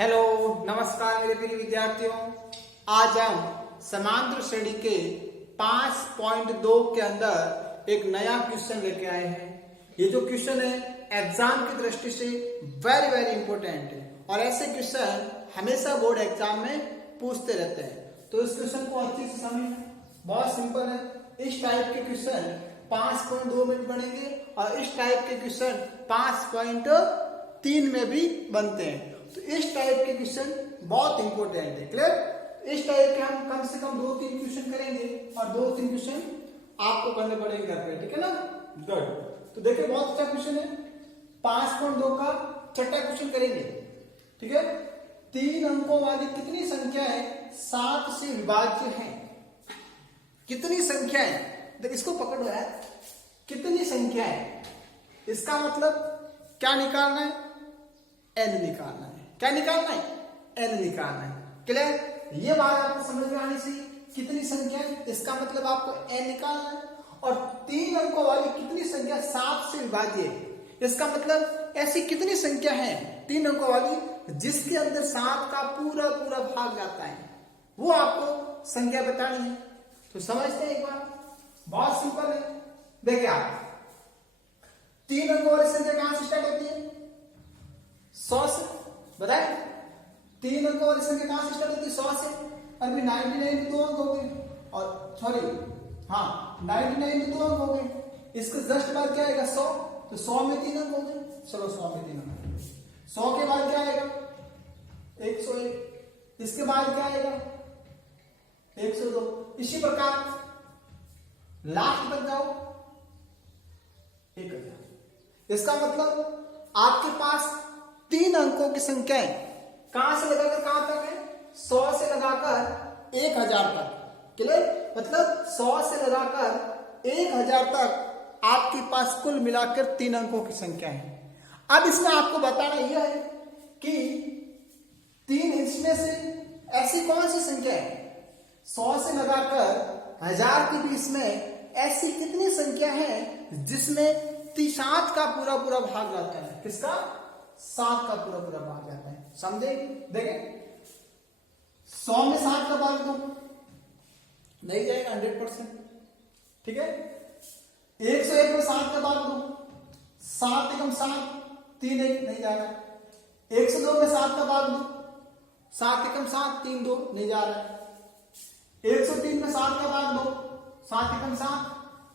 Hello नमस्कार मेरे प्रिय विद्यार्थियों। आज हम समांतर श्रेणी के 5.2 के अंदर एक नया क्वेश्चन लेके आए हैं। ये जो क्वेश्चन है एग्जाम की दृष्टि से वेरी वेरी इंपॉर्टेंट है और ऐसे क्वेश्चन हमेशा बोर्ड एग्जाम में पूछते रहते हैं। तो इस क्वेश्चन को अच्छे से समझना, बहुत सिंपल है। इस टाइप के क्वेश्चन 5.2 में बनेंगे और इस टाइप के क्वेश्चन 5.3 में भी बनते हैं। तो इस टाइप के क्वेश्चन बहुत इंपॉर्टेंट है। क्लियर? इस टाइप के हम कम से कम 2-3 क्वेश्चन करेंगे और 2-3 क्वेश्चन आपको करने पड़ेंगे घर पे, ठीक है ना? गुड। तो देखिए बहुत अच्छा क्वेश्चन है। 5.2 का छठा क्वेश्चन करेंगे, ठीक है? 3 अंकों वाली कितनी संख्या है 7 से विभाज्य है? कितनी संख्या है? देख इसको पकड़ो यार, कितनी संख्या है? इसका मतलब क्या निकालना है? n निकालना है। क्या निकालना है? n निकालना है। क्लियर? ये बात आपको समझ में आनी चाहिए। कितनी संख्या है इसका मतलब आपको n निकालना है। और 3 अंकों वाली कितनी संख्या 7 से विभाज्य है, इसका मतलब ऐसी कितनी संख्या है 3 अंकों वाली जिसके अंदर 7 का पूरा पूरा भाग जाता है, वो आपको संख्या बतानी है। तो समझते हैं एक बार, बहुत सिंपल है। देखिए आप 3 अंकों वाली संख्या कहां से स्टार्ट होती है? 100 से। बताए 3 अंकों वाली संख्या कहां से स्टार्ट होती है? 100 से। अभी 99 में 2 अंक हो गए और सॉरी 99 में 2 अंक हो गए। इसके जस्ट बाद क्या आएगा? 100। तो 100 में 3 अंक हो गए। चलो 100 में 3 अंक। 100 के बाद क्या आएगा? 101। इसके बाद क्या आएगा? 102। इसी प्रकार लास्ट तक जाओ 1000। इसका मतलब आपके पास 3 अंकों की संख्या है, कहां से लगाकर कहां तक है? 100 से लगाकर 1000 तक। क्लियर? मतलब 100 से लगाकर 1000 तक आपके पास कुल मिलाकर 3 अंकों की संख्या है। अब इसमें आपको बताना यह है कि 3 इसमें से ऐसी कौन सी संख्या है 100 से लगाकर 1000 के बीच में ऐसी कितनी संख्या है जिसमें 7 का पूरा पूरा भाग जाता है? किसका? 7 का पूरा पूरा भाग जाता है। समझे? देखें 100 में 7 का भाग दो, नहीं जाएगा 100%। ठीक है? 101 में 7 का भाग दो, 7 एकम 7, 3 1 नहीं जा रहा। 102 में 7 का भाग दो, 7 एकम 7, 3 2 नहीं जा रहा है। 103 में 7 का भाग दो, 7 एकम 7,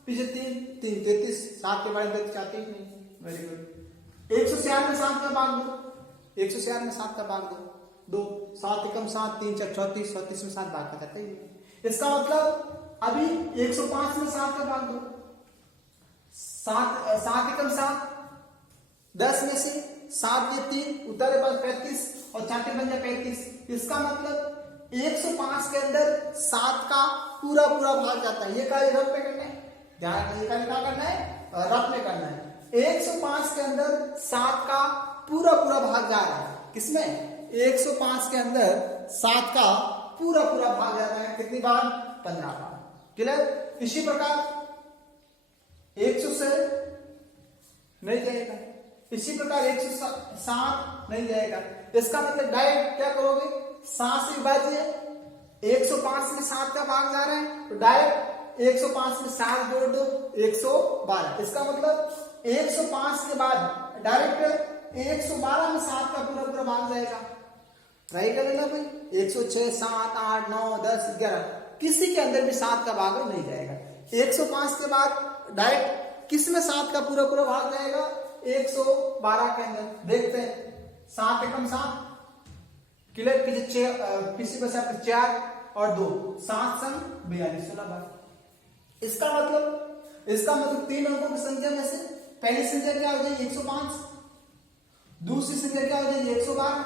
पीछे 3 3 33, 7 के बाद 33 आते ही नहीं। Very good. 146 में 7 का भाग दो, 146 में 7 का भाग दो, 7 एकम 7, 3 4 34, 34 में 7 भाग जाता ही नहीं। इसका मतलब अभी 105 में 7 का भाग दो, 7 एकम 7, 10 में से 7 ये 3 उतारे पास 35 और 4 बन जाए 35। इसका मतलब 105 के अंदर 7 का पूरा पूरा भाग जाता है। ये कार्य रफ में करना है, ध्यान रखिए। क्या करना है? रफ में करना है। 105 के अंदर 7 का पूरा पूरा भाग जा रहा है। किसमें? 105 के अंदर 7 का पूरा पूरा भाग जा रहा है। कितनी बार? 15 बार। क्लियर? इसी प्रकार 100 से नहीं जाएगा, इसी प्रकार 107 नहीं जाएगा। इसका मतलब डायरेक्ट क्या करोगे? 7 से विभाज्य है, 105 में 7 का भाग जा रहा है तो डायरेक्ट 105 में 7 जोड़ दो, 112। इसका मतलब 105 के बाद डायरेक्ट 112 में 7 का पूरा पूरा भाग जाएगा। ट्राई कर लेना भाई। 106 7 8 9 10 11 किसी के अंदर भी 7 का भाग नहीं जाएगा। 105 के बाद डायरेक्ट किस में 7 का पूरा पूरा भाग जाएगा? 112 के अंदर। देखते हैं 7 एकम 7, क्लियर? किसी में 4 और 2 7 संग 42 16 बार। इसका मतलब 3 अंकों की संख्या में से पहली संख्या क्या हो जाएगी? 105। दूसरी संख्या क्या हो जाएगी? 112।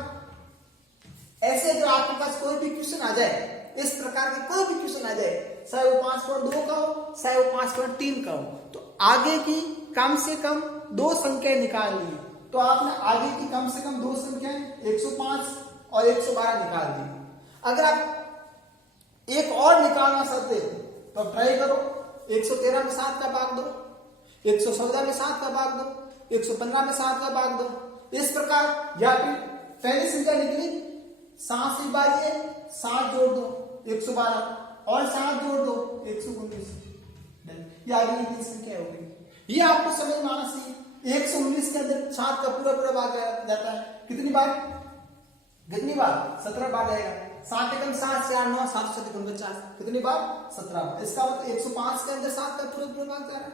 ऐसे अगर आपके पास कोई भी क्वेश्चन आ जाए, इस प्रकार के कोई भी क्वेश्चन आ जाए, चाहे वो 5.2 का हो चाहे वो 5.3 का हो, तो आगे की कम से कम 2 संख्याएं निकालनी है। तो आपने आगे की कम से कम 2 संख्याएं 105 और 112 निकाल दी। अगर आप एक और निकालना चाहते हैं तो ट्राई करो। 113 में 7 का भाग दो, 114 में 7 का भाग दो, 115 में 7 का भाग दो। इस प्रकार या फिर पहली संख्या निकली 7 से विभाज्य 7 जोड़ दो 112 और 7 जोड़ दो 119। ये आगे की 3 संख्या हो गई। ये आपको समझ में आना चाहिए। 119 के अंदर 7 का पूरा पूरा भाग जाता है। कितनी बार 17 बार जाएगा। 7 एकम 7 से 8 9 7 7 एकम 50 कितनी बार 17 बार। इसका मतलब 105 के अंदर 7 का पूरा पूरा भाग जा रहा है,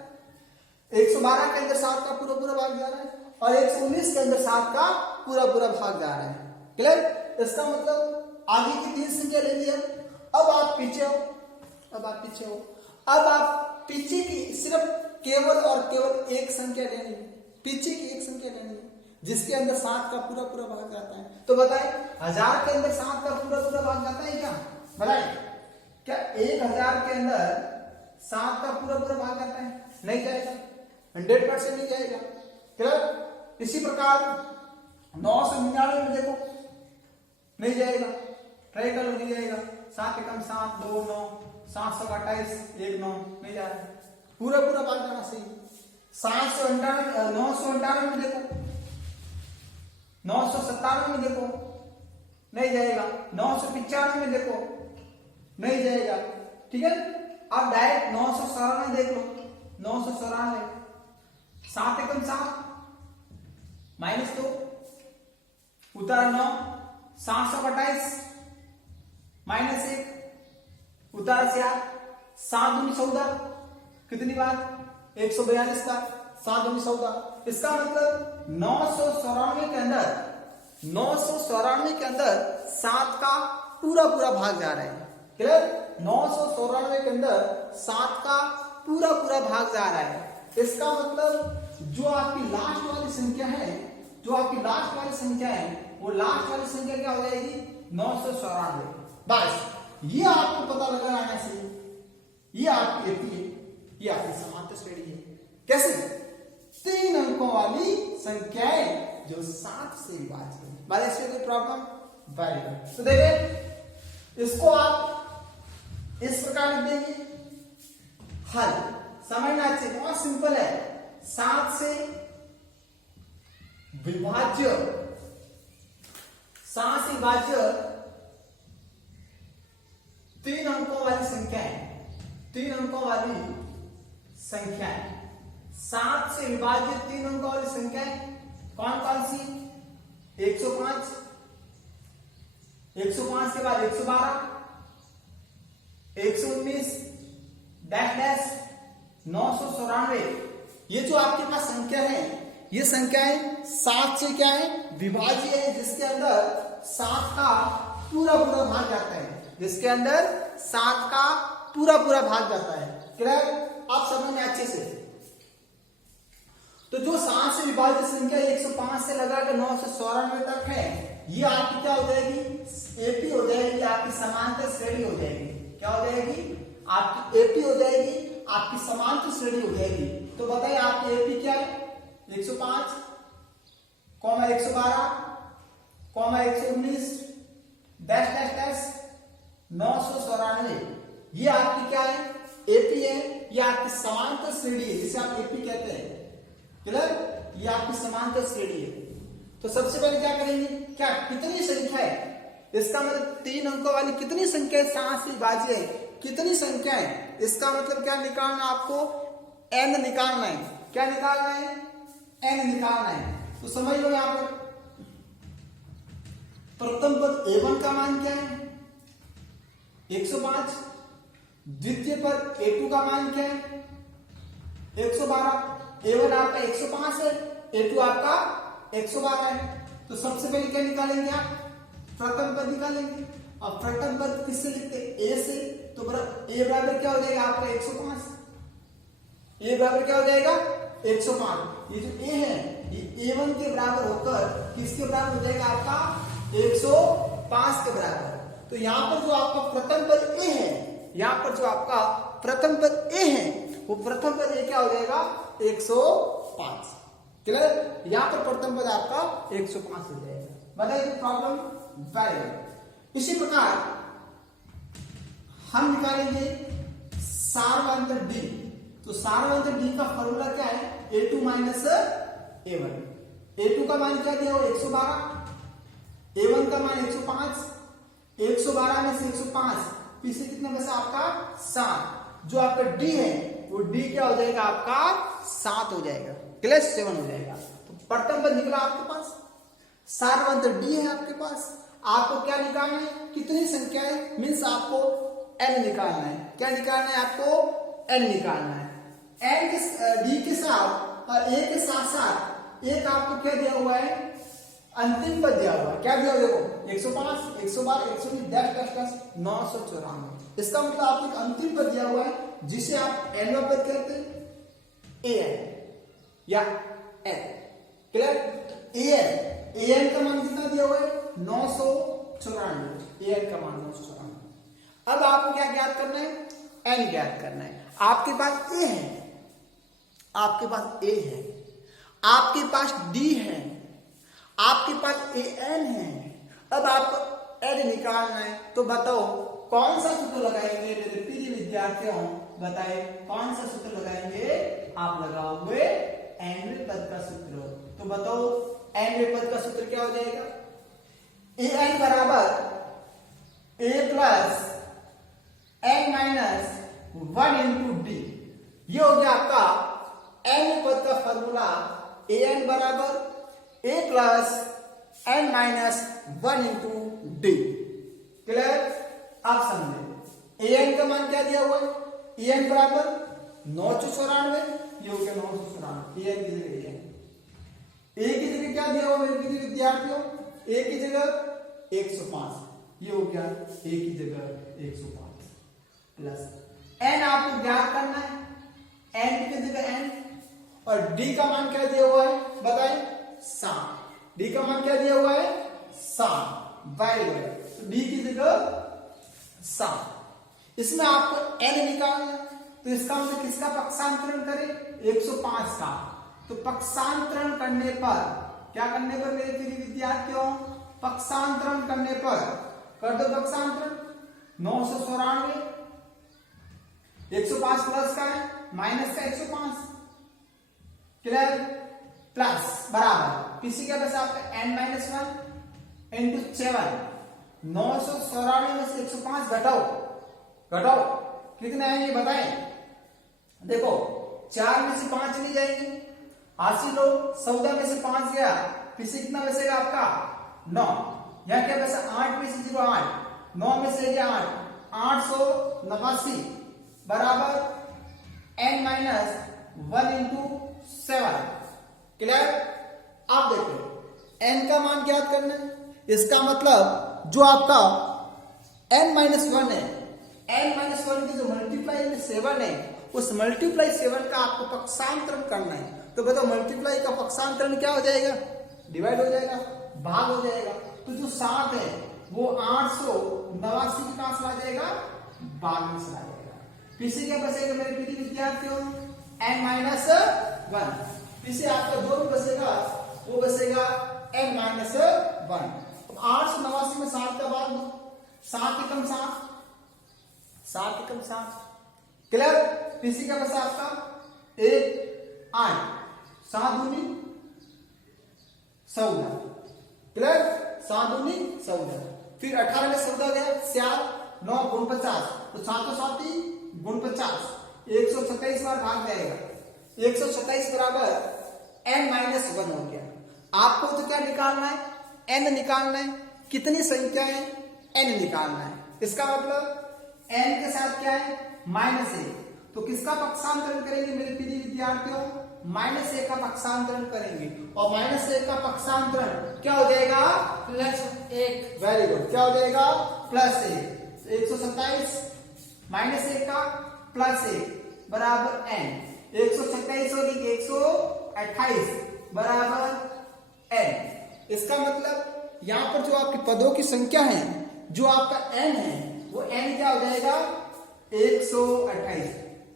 112 के अंदर 7 का पूरा पूरा भाग जा रहा है और 119 के अंदर 7 का पूरा पूरा भाग जा रहा है। क्लियर। इसका मतलब आगे की 3 संख्या ले लिया। अब आप पीछे हो, अब आप पीछे की सिर्फ केवल और केवल एक संख्या लेनी है, पीछे की एक संख्या लेनी है जिसके अंदर 7 का पूरा पूरा भाग जाता है। तो बताएं 1000 के अंदर 7 का पूरा पूरा भाग जाता है क्या? बताएं क्या 1000 के अंदर 7 का पूरा पूरा भाग जाता है? नहीं जाएगा, 100% नहीं जाएगा। क्लियर। इसी प्रकार 999 में देखो नहीं जाएगा, ट्राई करो नहीं जाएगा। 7 एकम 7 2 9 728 1 9 नहीं जा रहा है, पूरा पूरा भाग जाना सही। 998 में देखो, 997 में देखो नहीं जाएगा, 995 में देखो नहीं जाएगा। ठीक है। अब डायरेक्ट 997 देख लो, 997 7 एकम 7 -2 उतारा 9 728 -1 उतारा से 7 दूनी 14 कितनी बार 142 का 7 दूनी 14। इसका मतलब 994 के अंदर 7 का पूरा पूरा भाग जा रहा है। क्लियर। 994 के अंदर 7 का पूरा पूरा भाग जा रहा है। इसका मतलब जो आपकी लास्ट वाली संख्या है, वो लास्ट वाली संख्या क्या हो जाएगी 994। बस ये आपको पता लगा आना चाहिए। ये आपकी एपी है, ये आपकी समांतर श्रेणी है। कैसे? 3 अंकों वाली संख्याएं जो 7 से विभाज्य है। बात इसमें कोई प्रॉब्लम? Very good. तो देखिए इसको आप इस प्रकार लिख देंगे। हल समझना चाहिए, बहुत सिंपल है। 7 से विभाज्य 3 अंकों वाली संख्याएं, 3 अंकों वाली संख्याएं, 7 से विभाजित 3 अंकों वाली संख्याएं कौन कौन सी? 105, 105 के बाद 112, 119 डैश डैश 994। ये जो आपके पास संख्या है, ये संख्याएं 7 से क्या है विभाज्य है, जिसके अंदर 7 का पूरा पूरा भाग जाता है, जिसके अंदर 7 का पूरा पूरा भाग जाता है। क्लियर। आप समझ में अच्छे से। तो जो 7 से विभाजित संख्या 105 से लगाकर 994 तक है, ये आपकी क्या हो जाएगी? एपी हो जाएगी, आपकी समांतर श्रेणी हो जाएगी। क्या हो जाएगी? आपकी एपी हो जाएगी, आपकी समांतर श्रेणी हो जाएगी। तो बताइए आपकी एपी क्या है? 105, 112, 119 डैश डैश डैश 994। ये आपकी क्या है? एपी है। ये आपकी समांतर श्रेणी है, जिसे आप एपी कहते हैं। क्लियर। ये आपकी समांतर श्रेणी है। तो सबसे पहले क्या करेंगे? क्या कितनी संख्या है? इसका मतलब 3 अंकों वाली कितनी संख्या 7 से विभाज्य है? कितनी संख्या है? इसका मतलब क्या निकालना? आपको n निकालना है। क्या निकालना है? n निकालना है। तो समझ लो यहां पर प्रथम पद a1 का मान क्या है? 105। द्वितीय पद a2 का मान क्या है? 112। a1 आपका 105 है, a2 आपका 112 है। तो सबसे पहले क्या निकालेंगे आप? प्रथम पद निकालेंगे। अब प्रथम पद किससे लिखते हैं? a से। तो a बराबर क्या हो जाएगा आपका? 105। a बराबर क्या हो जाएगा? 105। ये जो a है ये a1 के बराबर होकर किसके बराबर हो जाएगा? आपका 105 के बराबर। तो यहां पर जो आपका प्रथम पद a है, यहां पर जो आपका प्रथम पद a है, वो प्रथम पद a क्या हो जाएगा? 105। क्लियर। यहां पर प्रथम पद आपका 105 हो जाएगा। बताइए प्रॉब्लम? Very good. इसी प्रकार हम निकालेंगे सार्वंतर d। तो सार्वंतर d का फॉर्मूला क्या है? a2 minus a1। a2 का मान क्या दिया हो? 112, a1 का मान 105 112 में से 105, पीछे कितना बचा आपका 7। जो आपका डी है वो डी क्या हो जाएगा आपका 7 हो जाएगा, क्लियर 7 हो जाएगा। तो प्रथम पद निकला आपके पास, सारवंत डी है आपके पास। आपको क्या निकालना है, कितनी संख्या है, मीन्स आपको n निकालना है। क्या निकालना है आपको, n निकालना है। n के डी के साथ और a के साथ साथ एक आपको क्या दिया हुआ है, अंतिम पद दिया हुआ है। क्या दिया हुआ देखो, 105, 112, 120, 10, 994। इसका मतलब आपको एक अंतिम पद दिया हुआ है जिसे आप n पद कहते हैं, an या n, क्लियर। an का मान कितना दिया हुआ है, 994, an का मान 994। अब आपको क्या ज्ञात करना है, n ज्ञात करना है। आपके पास a है, आपके पास a है, आपके पास d है, आपके पास an है। अब आपको n निकालना है, तो बताओ कौन सा सूत्र लगाएंगे मेरे प्रिय विद्यार्थियों, बताए कौन सा सूत्र लगाएंगे, आप लगाओगे nवें पद का सूत्र। तो बताओ nवें पद का सूत्र क्या हो जाएगा, an बराबर a plus n minus 1 into D. ये हो गया आपका n पद का फॉर्मूला, an बराबर a plus n minus 1 into D, clear. आप समझे an का मान क्या दिया हुआ है, an बराबर 994, ये हो गया 994, an की जगह a की जगह क्या दिया हुआ मेरे प्रिय विद्यार्थियों, a की जगह 105, ये हो गया a की जगह 105 प्लस n आपको ज्ञात करना है, n की जगह n, और d का मान क्या दिया हुआ है बताइए 7। d का मान क्या दिया हुआ है 7, वेरी गुड। तो d की जगह 7। इसमें आपको n निकालना है, तो इसका मतलब किसका पक्षांतरण करें, 105 का। तो पक्षांतरण करने पर, क्या करने पर मेरे प्रिय विद्यार्थियों, पक्षांतरण करने पर कर दो पक्षांतरण, 994, 105 प्लस का है माइनस का 105, क्लियर, प्लस बराबर पीछे क्या बचा आपका n माइनस 1 इंटू 7। 994 में से 105 घटाओ, घटाओ कितने आएंगे बताएं। देखो 4 में से 5 चली जाएंगे, 80 लो, 14 में से 5 गया, पीछे कितना बचेगा आपका 9। यहाँ क्या बचा 8 में से 0 8, 9 में से गया 8, 889 बराबर n माइनस 1 इंटू 7, क्लियर। आप देखो n का मान ज्ञात करना है, इसका मतलब जो आपका n माइनस 1 है, n माइनस 1 की जो मल्टीप्लाई में 7 है, उस मल्टीप्लाई 7 का आपको पक्षांतरण करना है। तो बताओ मल्टीप्लाई का पक्षांतरण क्या हो जाएगा, डिवाइड हो जाएगा, भाग हो जाएगा। तो जो 7 है वो 889 के पास आ जाएगा, भाग में चला जाएगा। पीछे क्या बचेगा मेरे प्रिय विद्यार्थियों, n माइनस 1, पीछे आपका जो भी बचेगा वो बचेगा n माइनस 1। 889 में 7 का भाग 7 एकम 7, 7 एकम 7, क्लियर। पीछे क्या बचा आपका 1 8, 7 दूनी 14, क्लियर, 7 दूनी 14। फिर 18 में 14 गया 7, 9 गुण 50, तो 7 7 गुण 50, 127 बार भाग जाएगा, 127 बराबर n माइनस 1 हो गया। आपको तो क्या निकालना है, n निकालना है, कितनी संख्या है n निकालना है। इसका मतलब n के साथ क्या है माइनस 1, तो किसका पक्षांतरण करेंगे मेरे प्रिय विद्यार्थियों, माइनस 1 का पक्षांतरण करेंगे, और माइनस 1 का पक्षांतरण क्या हो जाएगा +1, वेरी गुड, क्या हो जाएगा +1। 127 माइनस 1 का +1 बराबर n, 127 होगी 128 बराबर n। इसका मतलब यहां पर जो आपके पदों की संख्या है, जो आपका n है वो n क्या हो जाएगा 128,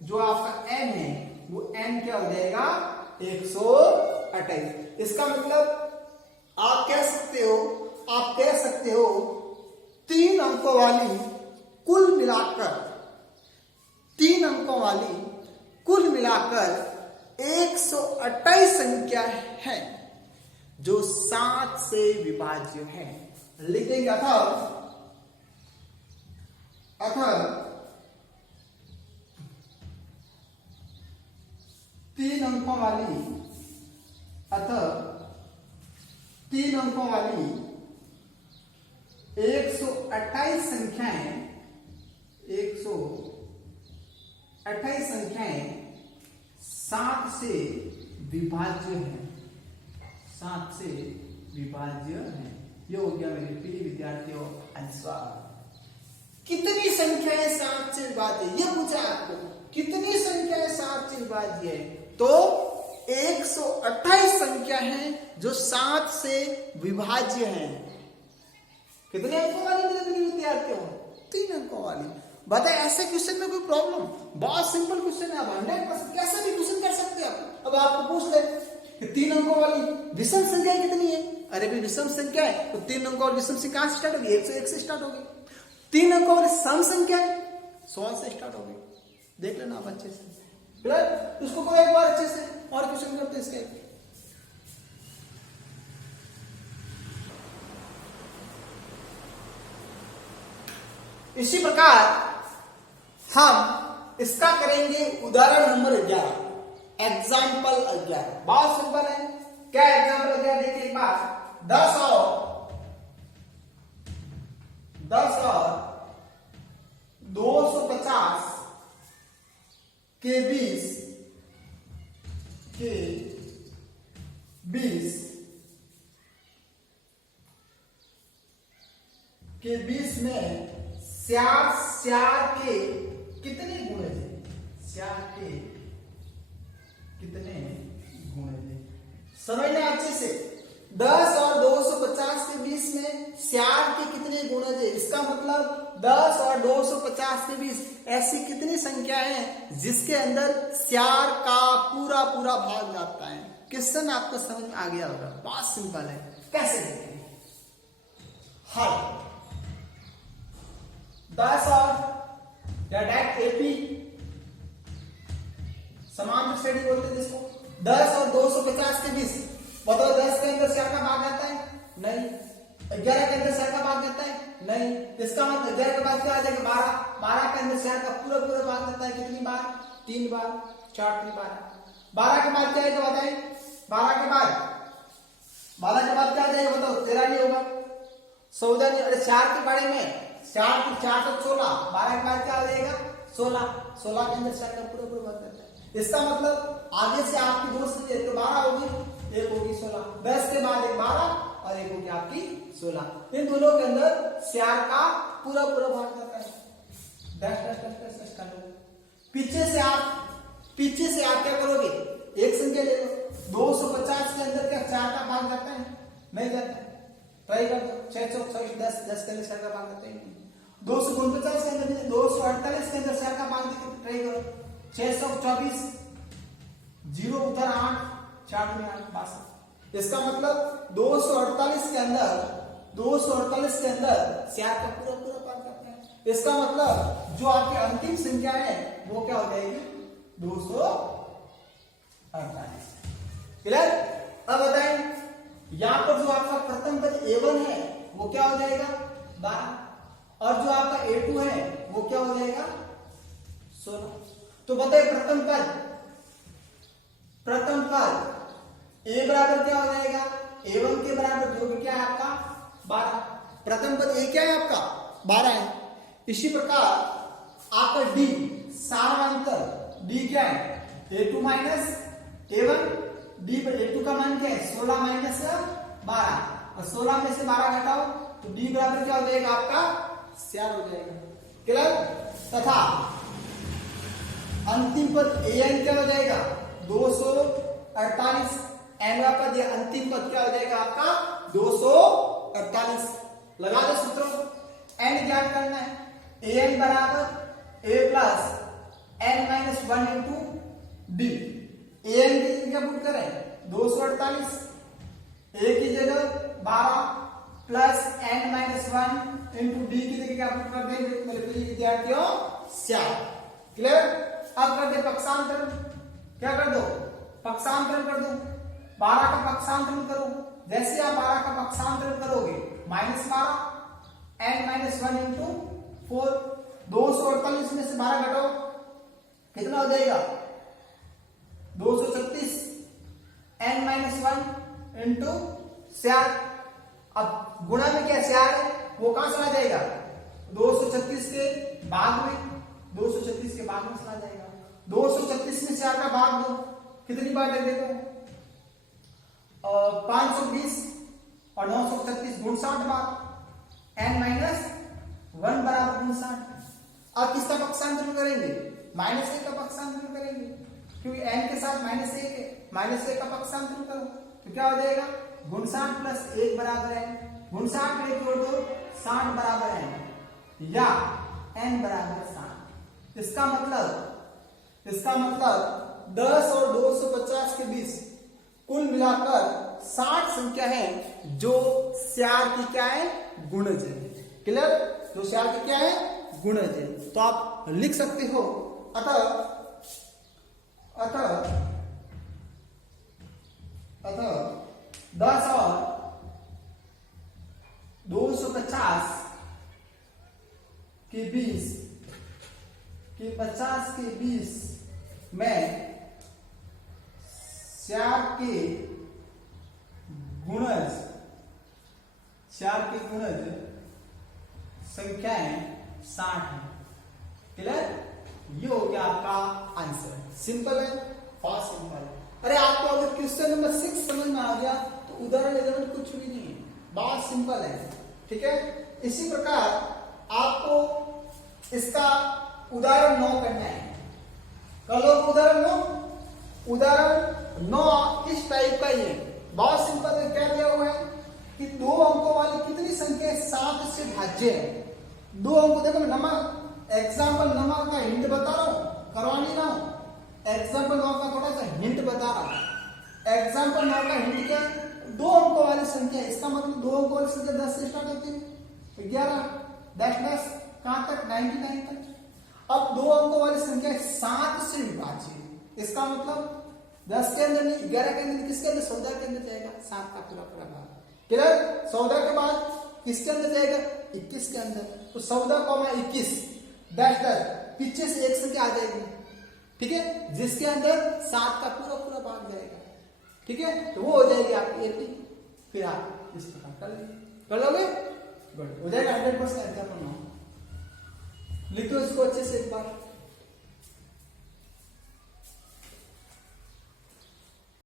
जो आपका n है वो n क्या हो जाएगा 128। इसका मतलब आप कह सकते हो 3 अंकों वाली कुल मिलाकर 128 संख्या है जो 7 से विभाज्य है। लिखेंगे अतः अतः 3 अंकों वाली 128 संख्याएं 7 से विभाज्य हैं। 7 से विभाज्य हैं। ये हो गया मेरे प्रिय विद्यार्थियों आंसर। कितनी संख्याएं 7 से विभाज्य, ये पूछा आपको, कितनी संख्याएं 7 से विभाज्य है? तो 128 संख्या है जो 7 से विभाज्य है। कितने अंकों वाली मेरे प्रिय विद्यार्थियों? 3 अंकों वाली। बताए ऐसे क्वेश्चन में कोई प्रॉब्लम? बहुत सिंपल क्वेश्चन है। आप 100% कैसे भी क्वेश्चन कर सकते हैं आप। अब आपको पूछ ले कि 3 अंकों वाली विषम संख्या कितनी है? अरे भी विषम संख्या है तो 3 अंकों वाली विषम संख्या कहां से स्टार्ट होगी? 101 से स्टार्ट होगी। 3 अंकों वाली सम संख्या है 100 से स्टार्ट होगी। देख लेना आप अच्छे से। उसको कोई एक बार अच्छे से और क्वेश्चन करते हैं इसके। इसी प्रकार हम इसका करेंगे उदाहरण नंबर 11, एग्जाम्पल 11। बहुत सिंपल है। क्या एग्जाम्पल 11 देखिए एक बार। 10 और 250 के बीच में स्यार के कितने गुणे थे? स्यार के कितने गुणे थे? समझना अच्छे से। 10 और 250 के बीच में स्यार के कितने गुणे थे? इसका मतलब 10 और 250 के बीच ऐसी कितनी संख्या है जिसके अंदर स्यार का पूरा भाग जाता है? क्वेश्चन आपको समझ में आ गया होगा। बहुत सिंपल है। कैसे देखेंगे? हल 10 और या डायरेक्ट एपी समांतर श्रेणी बोलते हैं जिसको। 10 और 250 के बीच बताओ 10 के अंदर स्यार का भाग आता है? नहीं। 11 के अंदर स्यार का भाग जाता है? नहीं। इसका मतलब 11 के बाद क्या आ जाएगा? 12। 12 के अंदर स्यार का पूरा भाग जाता है कितनी बार? 3 बार। 4 3 12। 12 के बाद क्या आएगा बताएं? 12 के बाद क्या आ जाएगा बताओ? 13 नहीं होगा। 14 नहीं। अरे 4 के बारे में 4 तो 16। 12 के बाद क्या आ जाएगा? 16। 16 के अंदर स्यार का पूरा भाग जाता है। इसका मतलब आगे से आपकी दो संख्या तो 12 होगी, एक होगी 16। 10 के बाद एक 12 और एक होगी आपकी 16। इन दोनों के अंदर स्यार का पूरा भाग जाता है। पीछे से आप क्या करोगे? एक संख्या ले लो। 250 के अंदर क्या स्यार का भाग जाता है? नहीं जाता है। ट्राई कर दो। 626 10 के अंदर स्यार का भाग जाता है। 249 के अंदर, 248 के अंदर स्यार का भाग ट्राई करो। 624 0 उधर 8 4 में 8 62। इसका मतलब 248 के अंदर स्यार का पूरा भाग जाता है। इसका मतलब जो आपकी अंतिम संख्या है वो क्या हो जाएगी? 248। क्लियर? अब बताएं यहां पर जो आपका प्रथम पद A1 है वो क्या हो जाएगा? 12 और जो आपका A2 है वो क्या हो जाएगा? 16। तो बताइए प्रथम पद A बराबर क्या हो जाएगा? A1 के बराबर जो भी क्या है आपका? 12। प्रथम पद A क्या है आपका? 12 है। इसी प्रकार आपका D सामांतर D क्या है? A2 minus A1। A2 का मान क्या है? 16 माइनस 12 और 16 में से 12 घटाओ तो D बराबर क्या हो जाएगा? आपका स्यार हो जाएगा। क्लियर? तथा अंतिम पद an क्या हो जाएगा? 248। n का पद या अंतिम पद क्या हो जाएगा आपका? 248। लगा दो सूत्रों। n ज्ञात करना है। an बराबर a plus n minus 1 into D. an की जगह पुट करें 248, a की जगह 12 plus n minus 1 into D की जगह क्या पुट कर देंगे मेरे प्रिय विद्यार्थियों? स्यार। क्लियर? अब कर दे पक्षांतरण। क्या कर दो? पक्षांतरण कर दो। 12 का पक्षांतरण करो। जैसे आप 12 का पक्षांतरण करोगे -12 n माइनस 1 इंटू 4 248 में से 12 घटाओ, कितना हो जाएगा 236 n-1 इंटू स्यार। अब गुणा में क्या स्यार है वो कहां चला जाएगा 236 के भाग में, 236 के भाग में चला जाएगा। 236 में स्यार का भाग दो, कितनी बार है देखो 520 और 936 59 बार, n-1 बराबर 59। अब किसका पक्षांतरण करेंगे -1 का पक्षांतरण करेंगे, क्योंकि n के साथ -1 है, -1 का पक्षांतरण करो तो क्या हो जाएगा 59 प्लस 1 बराबर n, 59 में 1 जोड़ दो 60 बराबर n, या n बराबर 60। इसका मतलब 10 और 250 के बीच कुल मिलाकर 60 संख्या है जो स्यार की क्या है गुणज है। क्लियर, जो स्यार की क्या है गुणज है। तो आप लिख सकते हो अतः 10 और 250 के 20 के 50 के 20 में स्यार के गुणज संख्याएं 60 है। क्लियर, ये हो गया आपका आंसर। सिंपल है, फास्ट सिंपल। अरे आपको अगर क्वेश्चन नंबर 6 समझ में आ गया तो उदाहरण एलिमेंट कुछ भी नहीं है, बात सिंपल है। ठीक है, इसी प्रकार आपको इसका उदाहरण 9 करना है। कर लो उदाहरण 9। उदाहरण 9 इस टाइप का ही है, बहुत सिंपल है। क्या दिया हुआ है कि 2 अंकों वाली कितनी संख्या 7 से भाज्य है। 2 अंकों देखो, नंबर एग्जाम्पल नंबर का हिंट बता रहा हूं, करवा नहीं रहा हूं। एग्जाम्पल नंबर का थोड़ा सा हिंट बता रहा हूं। एग्जाम्पल नंबर का हिंट क्या है 2 अंकों वाली संख्या, इसका मतलब 2 अंकों वाली संख्या 10 से स्टार्ट होती है, 11 10 कहां तक 99 तक। अब 2 अंकों वाली संख्या 7 से विभाज्य है, इसका मतलब 10 के अंदर नहीं, 11 के अंदर, किसके अंदर 14 के अंदर जाएगा 7 का पूरा पूरा भाग। क्लियर, 14 के बाद किसके अंदर जाएगा 21 के अंदर। तो 14,21 पीछे से एक संख्या आ जाएगी, ठीक है, जिसके अंदर 7 का पूरा पूरा भाग जाएगा। ठीक है, तो वो हो जाएगी आपकी 80। फिर आप इस प्रकार कर लोगे, गुड हो जाएगा 100%। लिखो इसको अच्छे से एक बार।